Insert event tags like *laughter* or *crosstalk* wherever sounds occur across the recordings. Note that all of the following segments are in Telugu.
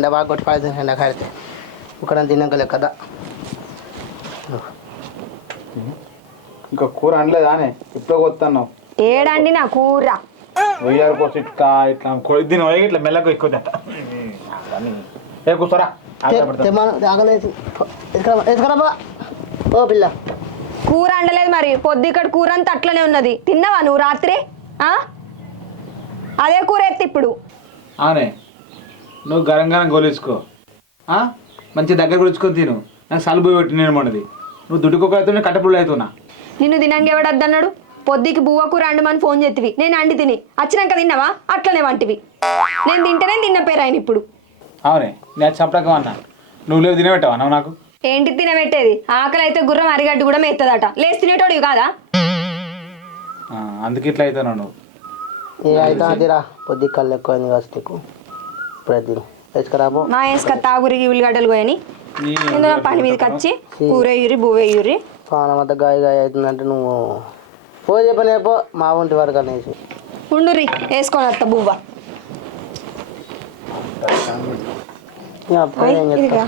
ఎండ బాగా కొట్టి పడుతుంది ఎండ కాడితే ఇక్కడ తిన్నాక లెక్కదా ఇంకా కూర అనలేదా అనే? ఇప్పుడు కొత్తున్నావు. ఏడండి నా కూర? వెయ్యారు కోసం ఇట్లా దీని వయ్యి ఇట్లా మెల్లకు ఎక్కువ ఏ కూర్చోరా. ఓ పిల్ల. కూర అండలేదు మరి. పొద్దు ఇక్కడ కూర అంతా అట్లనే ఉన్నది. తిన్నావా నువ్వు రాత్రి? ఆ? అదే కూర ఎత్తి ఇప్పుడు. అవునే నువ్వు గరం గరం గోలేసుకో. ఆ? మంచి దగ్గర గుడుచుకొని తిను. నాకు సలుబు పెట్టి నేను మనది నువ్వు దుడ్డుకోక అవుతున్నా కట్టపుళ్ళు అవుతున్నా. నిన్ను తినంగా ఎవడద్దన్నాడు పొద్దుకి బువ్వ కూర అండమని ఫోన్ చేతివి. నేను అండి తిని. వచ్చినాక తిన్నావా? అట్లనే వంటివి. నేను తింటేనే తిన్న పేరు ఆయన ఇప్పుడు. అవునే నేను చంపడకం అన్నా. నువ్వు లేవు తినబెట్టావా నువ్వు నాకు? ఏంటి తినబెట్టేది? ఆకలి అయితే గుర్రం అరిగడ్డు కూడా మెత్తదట. లేచి తినేటోడివి కాదా? ఆ, అందుకే ఇట్లా అవుతున్నావు నువ్వు. అయితే అదిరా పొద్దు కళ్ళు ఎక్కువ అయింది ఎసుకరా పో మా వేసుక తాగురికి ఉల్లిగడ్డలు పోయని. నీ ఇందులో పని మీదకి వచ్చి కూరేయురి బువ్వేయురి పానం అంతా గాయ గాయ అవుతుందంటే నువ్వు పో చెప్పనే పో మా ఒంటి వరకు అనేసి. ఉండురి వేసుకొని వస్తా బువ్వ. ఇదిగా.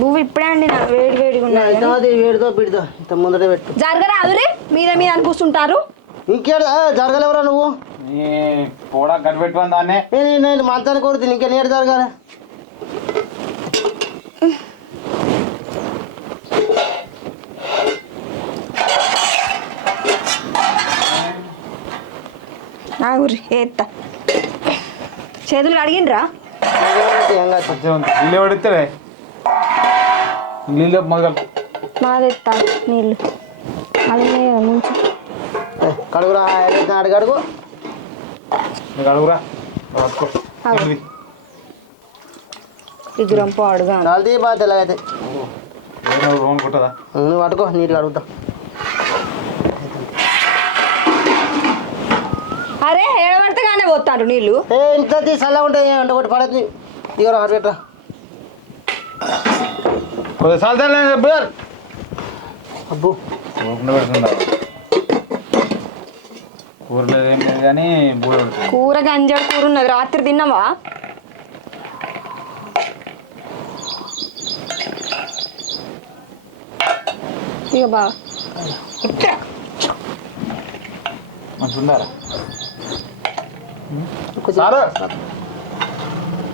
బువ్వ ఇప్పుడే అండి నా వేడి వేడిగా ఉన్నది. అయితే అది వేడితో పిడితో ఇంత ముందరే పెట్టు. జరగరా అదురే మీద మీద అని కూర్చుంటారు. ఇంకేడు జరగలేవరా నువ్వు? నీ కూడా కనిపెట్టుకుని దాన్నే. నేను నేను మంచాన్ని కొడుతుంది ఇంకా నేడు జరగాలి. నాగురి ఏత్తా. చేతులు అడిగిండ్రా నీళ్ళు పడితే నీళ్ళు మొదలు. నాదెత్తా నీళ్ళు. అది ముంచు. ఏ, కడుగురా ఏదైతే అడుగు అడుగు. నీకు అడుగురా. పాడుగా. నాలుగు బాగా తెల్లగైతే ఏదో రోన్ కొట్టదా? నువ్వు పట్టుకో నీట్గా అడుగుతా. అరే ఏడబడితేగానే పోతారు నీళ్ళు. ఏ ఇంత తీసి చల్లగా ఉంటాయి అంటే ఒకటి పడద్దు దిగరా పెట్టరా అబ్బు. పెడుతుందా కూరలో ఏం లేదు కానీ బూడ పెడుతుంది కూర గంజాడు కూర ఉన్నది రాత్రి తిన్నావా ఇక బా మంచిగా ఉందారా కొంచెం సారు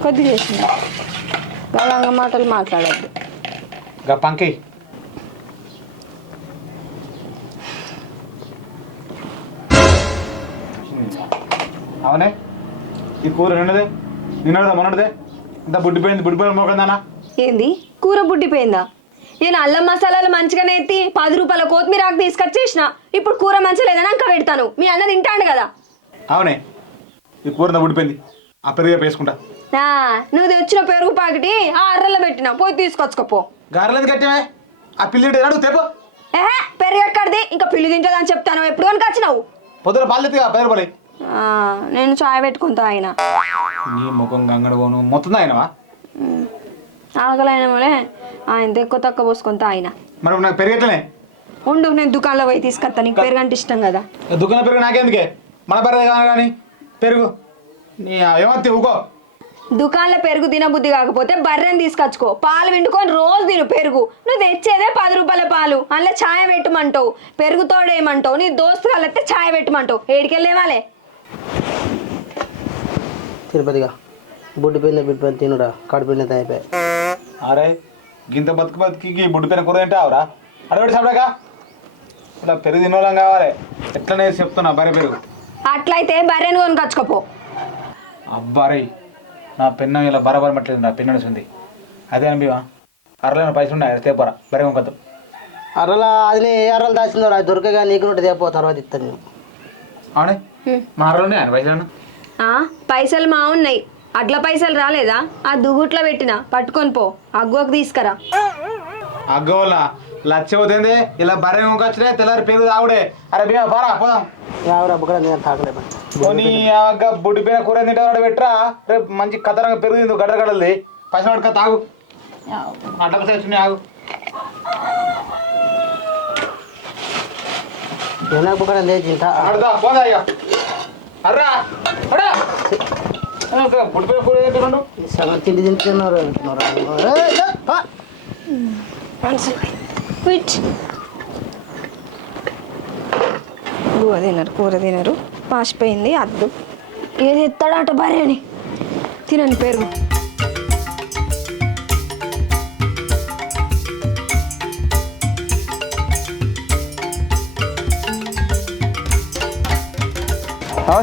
కొద్ది చేసింది గలంగ మాటలు మాట్లాడద్దు గా పంకి అవునే? ఈ కూర రెండుదే నిన్నదే మొన్నటిదే? ఇంత బుడ్డిపోయింది బుడ్డిపోయిన మోకందానా ఏంది? కూర బుడ్డిపోయిందా నేను అల్లం మసాలాలు మంచిగానే ఎత్తి పది రూపాయల కొత్తిమీర ఆకు తీసుకొచ్చేసిన ఇప్పుడు కూర మంచిగా లేదని అంక పెడతాను. మీ అన్న తింటాడు కదా. అవునే. ఈ కూర ఇంత బుడ్డిపోయింది ఆ పెరుగు వేసుకుంటా. నువ్వు తెచ్చిన పెరుగు పాకెటి ఆ అర్రలో పెట్టిన. పోయి తీసుకొచ్చుకోపో గారెలేదు కట్టావే ఆ పిల్లి తెపో ఏహే పెరుగు ఎక్కడిది? ఇంకా పిల్లి తింటుందని చెప్తాను ఎప్పుడు కనుక వచ్చినావు పొద్దున పాలు రూపాయలు. ఆ, నేను చాయ్ పెట్టుకుంటా ఆయన నీ ముఖం గంగడ పోను. మొత్తం ఆకలైన వాళ్ళే ఆయన ఎక్కువ తక్కువ పోసుకుంటా ఆయన మరి నాకు పెరిగట్లనే? ఉండు నేను దుకాణంలో పోయి తీసుకొస్తా నీకు పెరుగు అంటే ఇష్టం కదా. దుకాణ పెరుగు నాకేందుకే? మన పెరుగు కానీ పెరుగు. నీ ఏమత్తి ఊకో. దుకాణంలో పెరుగు తినబుద్ధి కాకపోతే బర్రెని తీసుకొచ్చుకో. పాలు విండుకొని రోజు తిను పెరుగు. నువ్వు తెచ్చేదే పది రూపాయల పాలు. అందులో ఛాయ్ పెట్టమంటావు. పెరుగు తోడేయమంటావు నీ దోస్తు కలిస్తే ఛాయ్ పెట్టమంటావు ఏడికెళ్ళేవాలే తిరుపతిగా. బుడ్డిపోయింది బిడ్డిపోయింది తినురా కడుపుంది అయిపోయి. అరే గింత బతుకు బతికి బుడ్డి పెరుగు కూర తింటావురా? అడగడు సపడగా ఇలా పెరుగు తినోళ్ళం కావాలి. ఎట్లనే చెప్తున్నా బరే పెరుగు. అట్లయితే బర్రెని కొనుకొచ్చుకోపో. అబ్బారే నా పెన్నం ఇలా బరాబర్ మట్లేదు నా పెన్ను నడుస్తుంది అదే అనిపివా అరలేని పైసలు ఉన్నాయి తేపరా బరే కొంకొద్దు అర్రలా అది ఏ అర్రలు దాచిందో అది దొరకగా నీకు ఉంటే తేపో తర్వాత ఇస్తాను నేను. అవునే? మా అరలు ఉన్నాయి పైసలు ఆ, పైసలు మా ఉన్నాయి. అట్ల పైసలు రాలేదా? ఆ దుగుట్లో పెట్టిన. పట్టుకొని పో. అగ్గువకు తీసుకురా. అగ్గోళ్ళ లచ్చ అవుతుంది ఇలా బర్రె కొంకొచ్చినే తెల్లారి పెరుగు తాగుడే. అరే బియ్య బారా పోదాం. ఎవరా బుక్కడ నేను తాకలే పోనీ ఆగ బుడ్డిపోయిన కూర తింటాడు పెట్టరా? రేపు మంచి కథరంగా పెరుగు తిందు గడ్డ గడలది. పైసలు పట్టుక తాగు. అడ్డ పైసలు వచ్చినాయి ఆగు. ఏనా బుక్కడ తెచ్చి తింటా? పోదా ఇక అర్రా! అడా కూర సగం తిండి తింటున్నారు తినరు కూర తినరు. పాసిపోయింది అద్దు. ఏది ఎత్తాడట భార్యని? తినండి పెరుగు.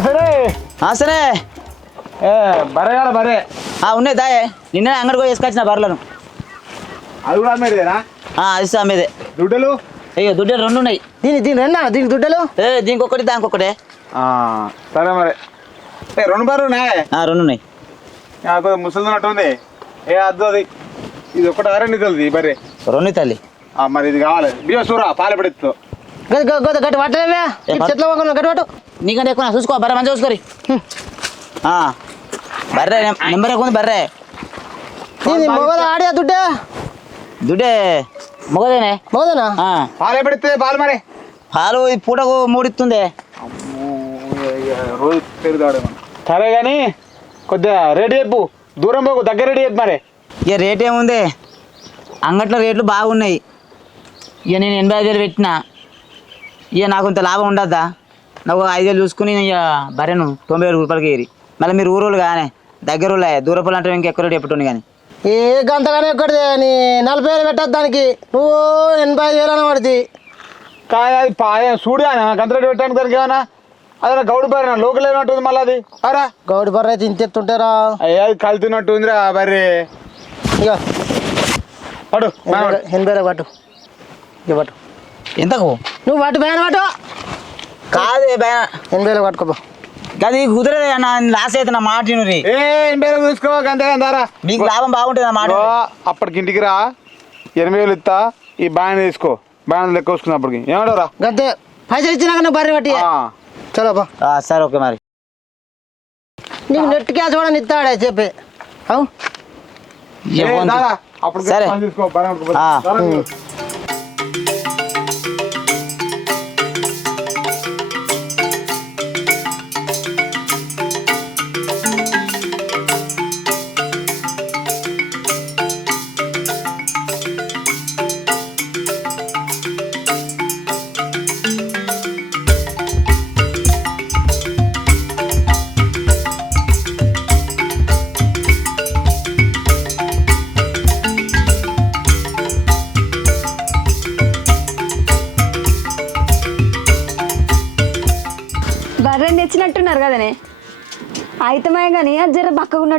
సరే ఆ, సరే ఏ బరగాల బరే ఆ, ఉన్నాయి దాయే నిన్న అంగడికి పోయి వేసుకొచ్చిన బర్రెలను. అది కూడా అమ్మేదేనా? ఆ, అది సా మీదే దుడ్డలు? అయ్యో దుడ్డు రెండు ఉన్నాయి. దీని దీని రెండా? దీనికి దుడ్డలు? ఏ దీనికి ఒకటి దానికి ఒకటే ఆ, సరే మరి. ఏ రెండు బర్రెలు ఉన్నాయి? ఆ, రెండు ఉన్నాయి. నాకు ముసలి ఉన్నట్టు ఉంది. ఏ అద్దు అది. ఇది ఒకటి నిధులది ఈ బర్రె? రెండు తల్లి. ఆ, మరి ఇది కావాలి. బియ్యం సూరా పాలు పెడుతూ గట్టి పట్టలేవే. చెట్లు వంగను గట్టి పట్టు నీకంటే ఎక్కువ చూసుకో బర్రె మంచిగా చూసుకోరి ఆ, బర్రె నెంబర్ ఎక్కువ బర్రె. మొగలు ఆడే దుడ్డే? దుడ్డే. మొగదేనే మొగదేనా ఆ, పాలు పెడితే పాలు మరి? పాలు ఈ పూటకు మూడు ఇస్తుంది. రోజు పెరుగుతాడు సరే కానీ కొద్దిగా రెడీ చెప్పు. దూరం పోకు దగ్గర రెడీ చెప్పు మరి. ఇక రేట్ ఏముంది? అంగట్లో రేట్లు బాగున్నాయి. ఇక నేను ఎనభై ఐదు వేలు పెట్టిన. ఇక నాకు ఇంత లాభం ఉండద్దా? నాకు ఐదు వేలు చూసుకుని ఇక బర్రెను తొంభై వేలు రూపాయలకి ఏరి. మళ్ళీ మీరు ఊరోళ్ళు కానీ దగ్గర వాళ్ళే దూరపులు అంటే ఇంకెక్కువ రేటు చెప్పటండి కానీ. ఏ గంతగానే ఎక్కడిది నీ నలభై వేలు పెట్టద్దు దానికి. నువ్వు ఎనభై ఐదు వేలు అని పడుతుంది కానీ అది పాయ చూడు గంత రెడీ పెట్టడానికి దానికి ఏమన్నా? అదే గౌడు బారి లోకల్ ఏమంటుంది మళ్ళీ అది. అరా. గౌడి బర్రె అయితే ఇంత ఎత్తుంటారా. అయ్యా అది కలుతున్నట్టు ఉందిరా బర్రె. ఇక పడు ఎనభై పట్టు. ఇక పట్టు. ఎంతకు? నువ్వు పట్టు బ్యాన్ పట్టు. కాదే భయ? ఎనభై వేలు అది కుదరదే అన్న లాస్ అయితే నా మాట వినురి. ఏ ఎనభై గంతారా మీకు లాభం బాగుంటుంది నా మాట అప్పటికి ఇంటికి రా ఎనిమిది వేలు ఇస్తా ఈ బాగా తీసుకో. బాగా లెక్క వస్తున్నప్పటికి ఏమంటారా గంతే. పైసలు ఇచ్చినాక నువ్వు బర్రె పట్టి చలో బా ఆ, సరే ఓకే మరి. నీకు నెట్ క్యాష్ కూడా ఇస్తాడే చెప్పి. అప్పుడు సరే.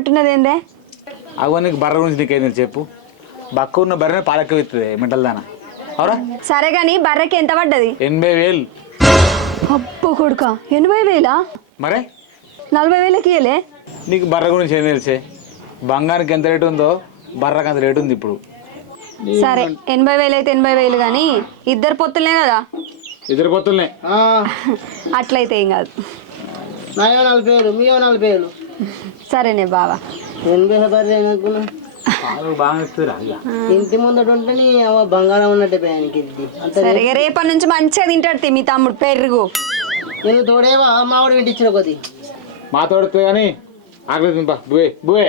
ఉన్నట్టున్నది ఏందే అగో నీకు బర్రె గురించి నీకేం తెలుసు చెప్పు. బక్క ఉన్న బర్రెని పాలెక్క ఇస్తుంది మెంటల్ దాన. అవురా సరే కానీ బర్రెకి ఎంత పడ్డది? ఎనభై వేలు. అప్పు కొడుక ఎనభై వేలా? మరే? నలభై వేలకి ఇయ్యలే? నీకు బర్రె గురించి ఏం తెలిసే? బంగారానికి ఎంత రేటు ఉందో బర్రకు అంత రేటు ఉంది ఇప్పుడు. సరే ఎనభై వేలు అయితే ఎనభై వేలు కానీ ఇద్దరు పొత్తులే కదా? ఇద్దరు పొత్తులనే. *laughs* అట్లయితే ఏం కాదు. నాయో నలభై వేలు మీయో నలభై వేలు సరేనే బావా. ఎనభై ఇంటి ముందట ఉంటే నీ అవ్వ బంగారం ఉన్నట్టే పోయానికి ఇది. అంత సరే ఇక రేపటి నుంచి మంచిగా తింటాడు మీ తమ్ముడు పెరుగు. నేను తోడేవా? మామిడి వెంట ఇచ్చిన కొద్ది. మా తోడితే కానీ ఆకలి తింపా. బువే బువే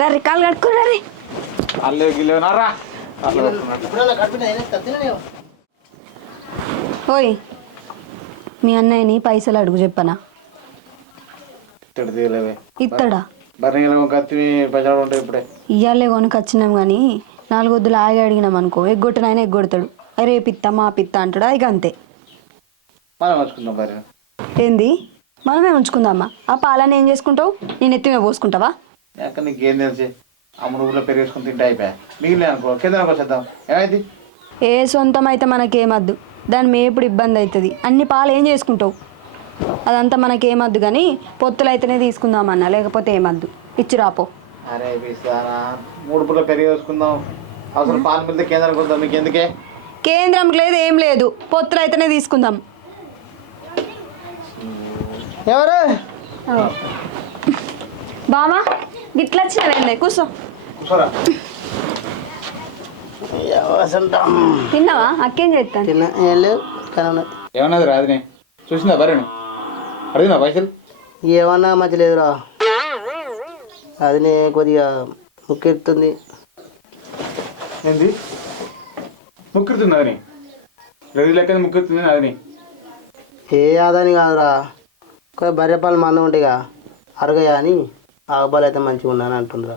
రా కాలు కడుక్కురా రీ. అల్లే ఓయ్ మీ అన్నయ్యని పైసలు అడుగు చెప్పనా? ఇత్తడి తీయలేవే ఇత్తడా? బర్రెలు కత్తి పైసలు ఉంటాయి ఇప్పుడే. ఇయ్యాలే కొనుక్కి వచ్చినాం కానీ నాలుగొద్దులు ఆగి అడిగినాం అనుకో ఎగ్గొట్టిన ఆయన ఎగ్గొడతాడు. అరే రేపు ఇత్తా మా పిత్తా అంటాడు ఇక అంతే. మనం వచ్చుకుందాం బర్రె ఏంది? మనమే ఉంచుకుందామా? ఆ పాలని ఏం చేసుకుంటావు? నేను ఎత్తిమే పోసుకుంటావా? అక్క నీకేం తెలిసి? అమ్ముడు ఊళ్ళో పెరిగేసుకుని తింటే అయిపోయా. మిగిలిన అనుకో కింద వచ్చేద్దాం. ఏమైంది? ఏ సొంతం అయితే మనకేమద్దు దాని మేపుడు ఇబ్బంది అవుతుంది. అన్ని పాలు ఏం చేసుకుంటావు? అదంతా మనకేమద్దు కానీ పొత్తులు అయితేనే తీసుకుందామన్నా లేకపోతే ఏమద్దు ఇచ్చి రాపో అరే పిస్తానా మూడు పుల్ల పెరిగేసుకుందాం అవసరం పాలు మిల్తే కేంద్రానికి వద్దాం మీకు ఎందుకే కేంద్రం లేదు ఏం లేదు. పొత్తులు అయితేనే తీసుకుందాం. ఎవరు? బావా గిట్ల వచ్చినవేందే? కూర్చో. కూర్చోరా. తిన్నావా? అక్కేం చేస్తాను తిన్నా ఏం లేదు కానీ ఉన్నది. ఏమన్నది రాదునే చూసిందా బర్రెను? అడిగినా పైసలు? ఏమన్నా మంచి లేదురా. అది నే కొద్దిగా ముక్కెత్తుంది ఏంది? ముక్కుతుంది అదని రెడీ లెక్క ముక్కుతుంది అదని ఏ ఆదాని కాదురా. కొద్దిగా బర్రె పాలు మందం ఉంటాయిగా అరగయా అని ఆగబాలు అయితే మంచిగా ఉన్నాను అంటుందిరా.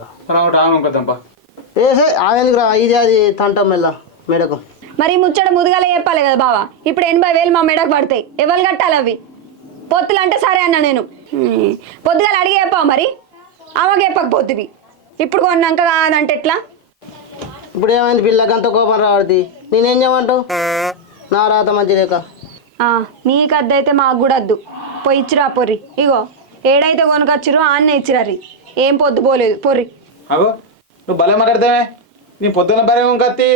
ఆమె ఇది అది తంటాం మెల్ల మేడకు. మరి ముచ్చట ముదుగాల చెప్పాలి కదా బావా. ఇప్పుడు ఎనభై వేలు మా మెడకు పడతాయి. ఎవరు కట్టాలి అవి? పొత్తులు అంటే సరే అన్న నేను. పొద్దుగాల అడిగి చెప్పావు మరి? ఆమెకు చెప్పకపోతుంది ఇప్పుడు కొన్నాక కాదంటే ఎట్లా? ఇప్పుడు ఏమైంది పిల్లకి అంత కోపం రావద్ది నేనేం చేయమంటావు నా రాత మంచి లేక ఆ, మీకు అద్దయితే మాకు కూడా అద్దు పోయి ఇచ్చిరా పొర్రి. ఇగో ఏడైతే కొనుకొచ్చిరో ఆన్నే ఇచ్చిరారి ఏం పొద్దు పోలేదు పొర్రి. అగో నువ్వు భలే మాట్లాడతావే. నీ పొద్దున్న బర్రె కత్తి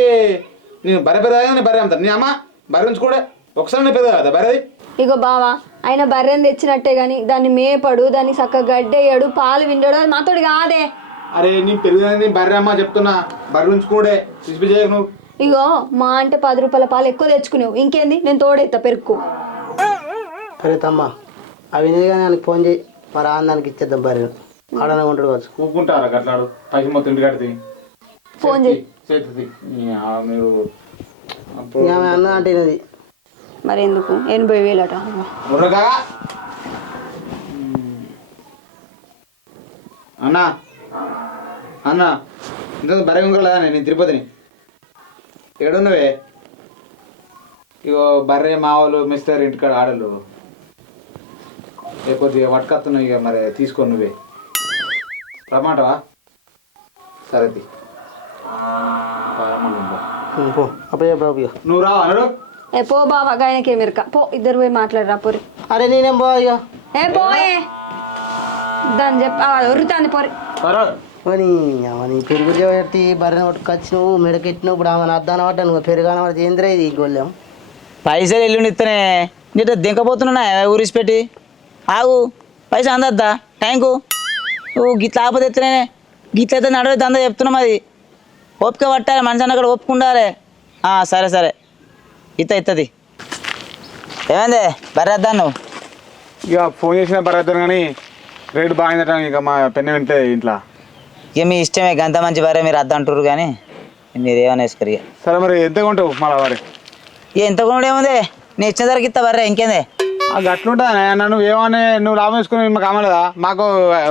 నేను బర్రె పెద్ద నీ బర్రె అమ్ముతాను నీ అమ్మ బర్రె ఉంచుకోడే. ఒకసారి నీ పెద్ద కదా బర్రెది ఇగో బావా ఆయన బర్రెని తెచ్చినట్టే గాని దాన్ని మేపడు దాన్ని చక్కగా గడ్డేయడు పాలు విండడు అది మాతోడు కాదే. అరే నీ పెరుగుదని బర్రె అమ్మ చెప్తున్నా. బర్రె ఉంచుకోడే తీసి చేయకు నువ్వు. ఇగో మా అంటే పది రూపాయల పాలు ఎక్కువ తెచ్చుకునేవు. ఇంకేంది? నేను తోడెత్తా పెరుక్కు. తమ్మ అవి కానీ ఆయనకి ఫోన్ చేయి. మరి ఆన్ దానికి ఇచ్చేద్దాం బర్రె ఆడనే ఉంటాడు కావచ్చు. ఊపుకుంటారా గట్లాడు? పైసలు మొత్తం ఇంటి కడితే ఫోన్ చేయి. చేతుంది మీరు అన్న అంటే వినది మరి ఎందుకు ఎనభై వేలు అట అన్నా. అన్నా. ఇంత బర్రె ఉంకలేదా నేను తిరుపతిని. ఎక్కడున్నవే? ఇగో బర్రె మావలు మిస్టర్ ఇంటికాడ ఆడలు ఏ కొద్దిగా పట్టుకొస్తున్నావు ఇక మరి తీసుకో నువ్వే. రమ్మంటావా? సరే అప్పుడు ఇక నువ్వు రావా? అన్నాడు ఏ పో బావా గాయనకే మెరక. పో ఇద్దరు పోయి మాట్లాడరా పొరి. అరే నేనేం పో ఇక ఏ పోయే. దాన్ని చెప్పి ఉరుతాంది పొరి. అని అవని పెరుగు పెట్టి బర్రెని పట్టుకొచ్చి నువ్వు మెడకెట్టినావు ఇప్పుడు ఆమె అద్దాన పడ్డా నువ్వు పెరుగాన పడితే ఏందిరా ఇది గొల్లెం? పైసలు ఎల్లుండి ఇస్తేనే నీతో దింకపోతున్నా ఊరిసి పెట్టి ఆగు. పైసా అందద్దా? టైంకు. నువ్వు గిట్ల ఆపద ఎత్తనే గిట్ల అయితే నడవే దందా చెప్తున్నా మరి. ఓపిక పట్టాలి మనిషి అన్న కూడా ఒప్పుకుండాలి ఆ, సరే సరే. ఇత్త ఇత్తది. ఏమైంది బర్రెద్దా నువ్వు? ఇక ఫోన్ చేసిన పర్వతం కానీ రేటు బాగుందట ఇక మా పెన్ను వింటే ఇంట్లో. ఇక మీ ఇష్టమే గంత మంచి బర్రె మీరు అద్ద అంటారు కానీ మీరు ఏమైనా వేసుకోరు సరే మరి ఎంత కొంటావు మళ్ళా మరి? ఇక ఎంత కొనుడు ఏముంది? నీ ఇచ్చిన ధరకి ఇస్తా బర్రె ఇంకేందే? అది అట్లుంటుందా నన్ను ఏమని నువ్వు లాభం తీసుకుని మాకు అమ్మలేదా మాకు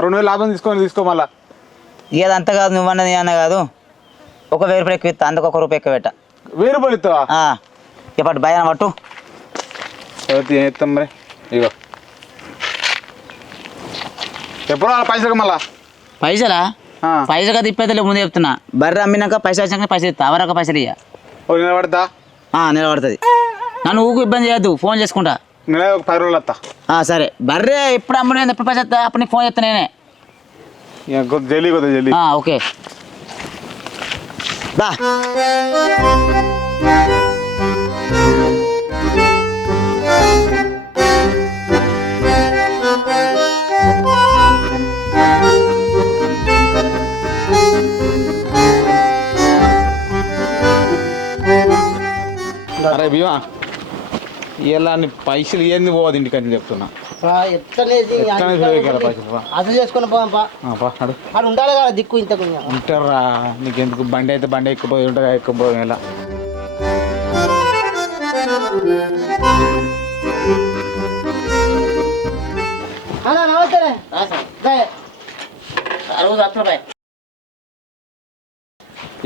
రెండు వేలు లాభం తీసుకొని తీసుకో మళ్ళా. ఇక అది అంత కాదు నువ్వన్నది అన్న కాదు. ఒక వెయ్యి రూపాయలు ఎక్కువ ఇస్తా అందుకు ఒక రూపాయి ఎక్కువ పెట్ట. వెయ్యి రూపాయలు ఇస్తావా? పట్టు భయం పట్టు. ఏం ఇస్తాం మరి? ఇగో. ఎప్పుడు పైసలు మళ్ళా? పైసలా. పైసలు కదా ఇప్పేది ముందు చెప్తున్నా. బర్రె అమ్మినాక పైసలు వచ్చినాక పైసలు ఇస్తా అవరాక పైసలు ఇయ్య. ఓ నిలబడతా? ఆ, నిలబడుతుంది. నన్ను ఊకు ఇబ్బంది చేయొద్దు ఫోన్ చేసుకుంటా. నెల ఒక పది రోజులు వస్తా సరే. బర్రె ఎప్పుడు అమ్ముడు ఎప్పుడు పైసలు ఇస్తా అప్పుడు నీకు ఫోన్ చేస్తా నేనే. జల్లి ఆ, ఓకే. దా ఇలా పైసలు ఏంది పోదు ఇంటికని చెప్తున్నా. అసలు చేసుకుని పోదాంపా ఆ, పా, నడు. అది ఉండాలి కదా దిక్కు ఇంత కొంచెం. ఉంటారా? నీకెందుకు? బండి అయితే బండి ఎక్కిపోయి ఉంటుంది ఎక్కిపోయి ఇలా అన్నా నమస్తేనే దే.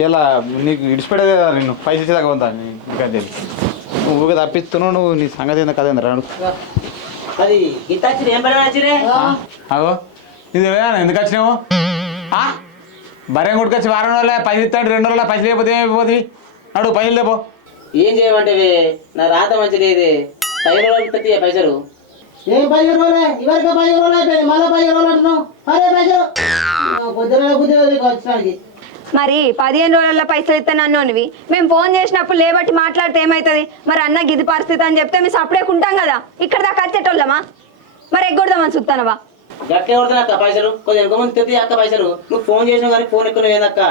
ఇలా నీకు ఇడిచిపెట్టేది కదా నిన్ను? పైసలు ఇచ్చేదాకా ఉందా ఇంకా తెలియదు. నువ్వు తప్పిస్తున్నావు నువ్వు నీ సంగతి ఏందో కదేంద్ర రాడు. అగో ఇది ఎందుకు వచ్చినావు ఆ? బర్రెం కొట్టుకొచ్చి వారం రోజుల పైసలు ఇస్తాడు రెండు రోజుల పైసలు లేకపోతే ఏమైపోతుంది అడు పైసలు లేపో. ఏం చేయమంటే నా రాత మంచి లేదు. పై రోజులు పెట్టి పైసలు? ఏం పైసలు రోజులే ఇవరికి పైసలు రోజులు అయిపోయింది మళ్ళీ పైసలు రోజులు అంటున్నావు అరే పైసలు. పొద్దున బుద్ధి మరి పదిహేను రోజుల్లో పైసలు ఇస్తాను అన్నోనివి. మేము ఫోన్ చేసినప్పుడు లేబట్టి మాట్లాడితే ఏమవుతుంది మరి అన్న గిది పరిస్థితి అని చెప్తే మేము సప్పుడే ఉంటాం కదా. ఇక్కడ దాకా వచ్చేటోళ్ళమా? మరి ఎగ్గొడదామని చూస్తానవా గట్టే కొడుతున్నా అక్క పైసలు? కొంచెం వెనక ముందు తెచ్చి అక్క పైసలు. నువ్వు ఫోన్ చేసినా కానీ ఫోన్ ఎక్కువ ఏందక్క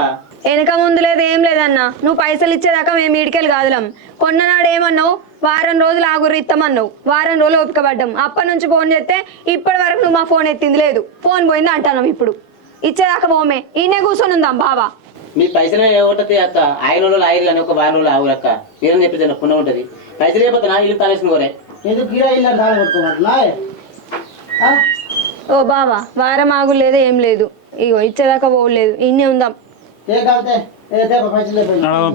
వెనక ముందు లేదు ఏం లేదన్న. నువ్వు పైసలు ఇచ్చేదాకా మేము ఈడికెళ్ళి కాదులం. కొన్ననాడు ఏమన్నావు? వారం రోజులు ఆగురు ఇస్తామన్నావు వారం రోజులు ఓపిక పడ్డాం అప్పటి నుంచి ఫోన్ చేస్తే ఇప్పటి వరకు నువ్వు మా ఫోన్ ఎత్తింది లేదు. ఫోన్ పోయింది అంటున్నావు ఇప్పుడు. ఇచ్చేదాకా పోమే. ఈయనే కూర్చొని ఉందాం బావా. మీ పైసలు ఒకటి అక్క ఆయన వాళ్ళు ఆయిల్ అని ఒక వారం రోజులు ఆవులు అక్క మీరేం చెప్పేది పుణ్యం ఉంటుంది. పైసలు అయిపోతున్నా ఇల్లు కాలేసిన కోరే ఎందుకు గిరా ఇల్లు దాని కొట్టుకోమంటున్నా ఓ బావా వారం ఆగు లేదు ఏం లేదు. ఇగో ఇచ్చేదాకా పోలేదు ఈయనే ఉందాం. ఏ ఏ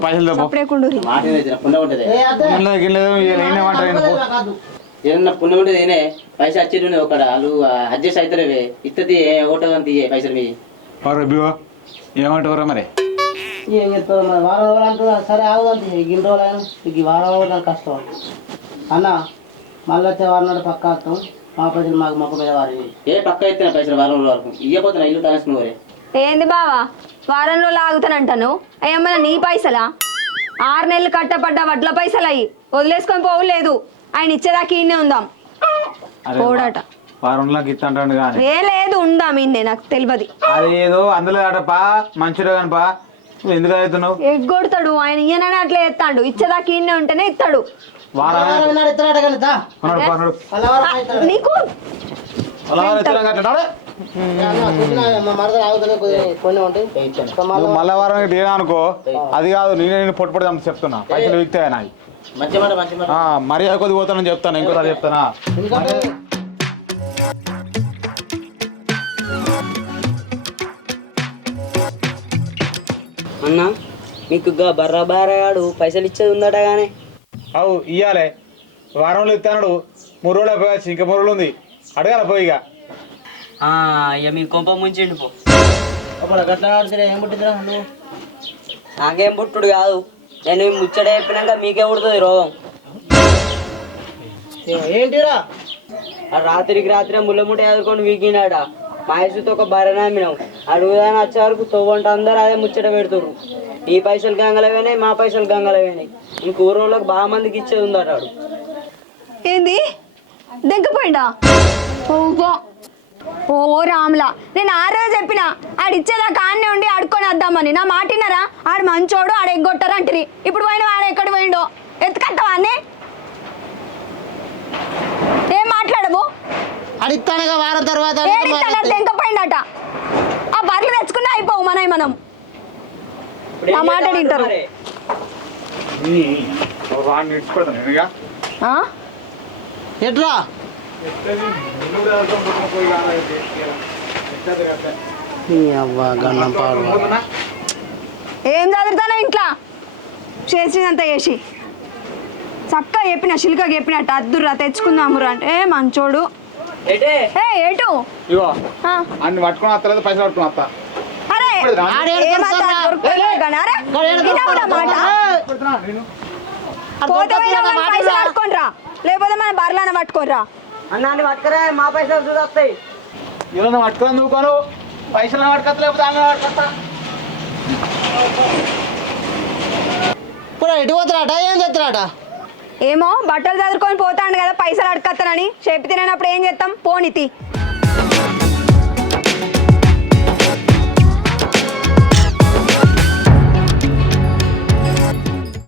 పైసలు ఏ ఏమంటారు ఏమన్నా పుణ్యం ఉంటుంది ఏనే పైసలు వచ్చేది ఒక వాళ్ళు అడ్జస్ట్ అవుతారే ఇత్తది ఒకటో అంత ఇయ్యే పైసలు మీ. ఏమంటావురా మరి? ఏం చెప్తారు మరి? వారం రోజులు అంటున్నా. సరే ఆగుదండి గిన్ని రోజులు అయినా ఈ వారం రోజులు నాకు కష్టం. అన్న మళ్ళీ వచ్చే వారం నాడు పక్క వస్తాం. మా పైసలు మాకు మొక్క మీద వారి. ఏ పక్క ఎత్తిన పైసలు వారం రోజుల వరకు? ఇయ్యపోతున్నా ఇల్లు కాలేసిన కోరే ఏంది బావా? వారం రోజులు ఆగుతానంటాను ఏమన్నా నీ పైసలా? ఆరు నెలలు కట్టపడ్డ వడ్ల పైసలు అయ్యి వదిలేసుకొని పోవలేదు. ఆయన ఇచ్చేదాకా ఈయనే ఉందాం. పోడట వారంలో కానీ. ఏ లేదు ఉందాం ఈయనే నాకు తెలియదు. అది ఏదో అందులో ఆటపా కానిపా నువ్వు ఎందుకు అవుతున్నావు ఎగ్గొడతాడు ఆయన ఈయననే అట్లా ఎత్తాడు ఇచ్చేదాకా ఈయనే ఉంటేనే ఇస్తాడు. నీకు? అనుకో? అది కాదు నేను నేను పొట్టు పొడి అంత చెప్తున్నా. పైసలు విక్తే నాయి? మర్యాద కొద్ది పోతానని చెప్తాను ఇంకోసారి చెప్తానా? అన్న మీకు గా బర్రా బారగాడు పైసలు ఇచ్చేది ఉందట గానే. అవు ఇయ్యాలే. వారంలో ఇస్తాడు మూడు రోజులు అయిపోయచ్చు ఇంకా మూడు రోజులు ఉంది. అడగాల పోయి ఇక. ఇక మీ కొంప ముంచిండు పో. అప్పుడు గట్ల ఆడితే ఏం పుట్టిందిరా నువ్వు నాకేం పుట్టుడు కాదు. నేను ముచ్చట చెప్పినాక మీకే పుడుతుంది రోగం. ఏంటిరా? ఆ రాత్రికి రాత్రి ముళ్ళముట ఎదుర్కొని వీకినాడ మహేష్తో ఒక బరనామినాం అడుగుదాని వచ్చే వరకు తోవంట అందరూ అదే ముచ్చట పెడుతుండ్రు ఈ పైసలు గంగలవేనాయి మా పైసలు గంగలవేనాయి ఇంక ఊరోళ్ళకి బాగా మందికి ఇచ్చేది ఉందట వాడు ఏంది? దగ్గపోయిందా ఓ ఓ రామ్లా నేను ఆ రోజు చెప్పిన ఆడు ఇచ్చేదాకా ఆడనే ఉండి ఆడుకొని వద్దామని. నా మాటిన్నారా ఆడు మంచోడు ఆడు ఎగ్గొట్టారు అంటారు. ఇప్పుడు పోయిన వాడు ఎక్కడ పోయిండో? ఎత్తుకత్తావా అన్నీ? అడిస్తానగా వారం తర్వాత తెంకపోయిండట ఆ బర్రెలు తెచ్చుకున్నా అయిపోవు మనవి మనం. నా మాట ఆ? ఎట్రా? ఏం చదువుతానో ఇంట్లో? చేసినంత చేసి. చక్కగా చెప్పిన శిల్క చెప్పినట్టు అద్దుర్రా తెచ్చుకుందామురా అంటే. ఏ మంచోడు. ఏ ఏటు? ఇగో. ఆ, అన్ని పట్టుకుని వస్తలేదు పైసలు పట్టుకుని వస్తా? అరే పైసలు పట్టుకోనరా లేకపోతే మన బర్లాన పట్టుకోనరా అన్నాన్ని పట్టుకరా మా పైసలు చూసి వస్తాయి. ఇలా పట్టుకొని నువ్వుకోను పైసలు పట్టుకొస్తా లేకపోతే అన్న పట్టుకొస్తా. ఇప్పుడు ఎటు పోతున్నాట ఏం చేస్తున్నాట ఏమో బట్టలు చదువుకొని పోతాడు కదా పైసలు అడకత్తానని. చెప్పి అప్పుడు ఏం చేస్తాం పోనితి.